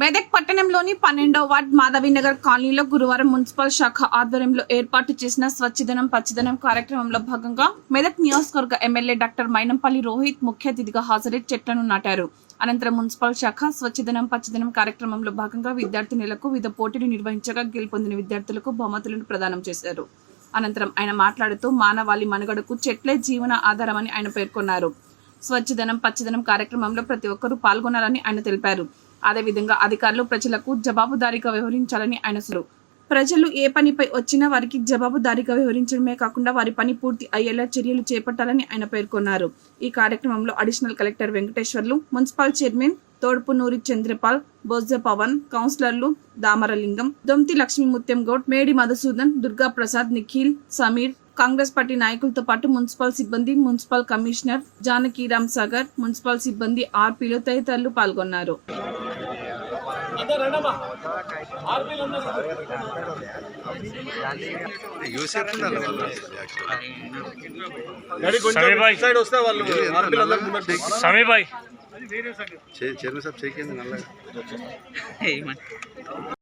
మెదక్ పట్టణంలోని పన్నెండో వార్డ్ మాధవీనగర్ కాలనీలో గురువారం మున్సిపల్ శాఖ ఆధ్వర్యంలో ఏర్పాటు చేసిన స్వచ్ఛదనం పచ్చదనం కార్యక్రమంలో భాగంగా మెదక్ నియోజకవర్గ ఎమ్మెల్యే డాక్టర్ మైనంపల్లి రోహిత్ ముఖ్య అతిథిగా హాజరై చెట్లను నాటారు. అనంతరం మున్సిపల్ శాఖ స్వచ్ఛదనం పచ్చదనం కార్యక్రమంలో భాగంగా విద్యార్థినులకు వివిధ పోటీలు నిర్వహించగా గెలుపొందిన విద్యార్థులకు బహుమతులను ప్రదానం చేశారు. అనంతరం ఆయన మాట్లాడుతూ మానవాళి మనుగడకు చెట్లే జీవన ఆధారమని ఆయన పేర్కొన్నారు. స్వచ్ఛదనం పచ్చదనం కార్యక్రమంలో ప్రతి ఒక్కరూ పాల్గొనాలని ఆయన తెలిపారు. అదేవిధంగా అధికారులు ప్రజలకు జవాబుదారీగా వ్యవహరించాలని ఆయన అసలు ప్రజలు ఏ పనిపై వచ్చినా వారికి జవాబుదారీగా వ్యవహరించడమే కాకుండా వారి పని పూర్తి అయ్యేలా చర్యలు చేపట్టాలని ఆయన పేర్కొన్నారు. ఈ కార్యక్రమంలో additional collector Venkateswarlu municipal chairman Thodupunuri Chandrapal Bojja Pavan కౌన్సిలర్లు దామరలింగం దొంతి లక్ష్మీముత్యం ముత్యంగౌడ్ మేడి మధుసూదన్ దుర్గా ప్రసాద్ నిఖిల్ సమీర్ కాంగ్రెస్ పార్టీ నాయకులతో పాటు మున్సిపల్ సిబ్బంది municipal commissioner Janakiram Sagar municipal సిబ్బంది ఆర్పీలు తదితరులు పాల్గొన్నారు. యూసెఫ్ ఉండాలి వాళ్ళు డాడీ కొంచెం ఇటు సైడ్ వస్తే వాళ్ళు ఆడపిల్లలందరూ ముందర సమీ భాయ్. చైర్మన్ సాబ్ చేయింది నల్లగా.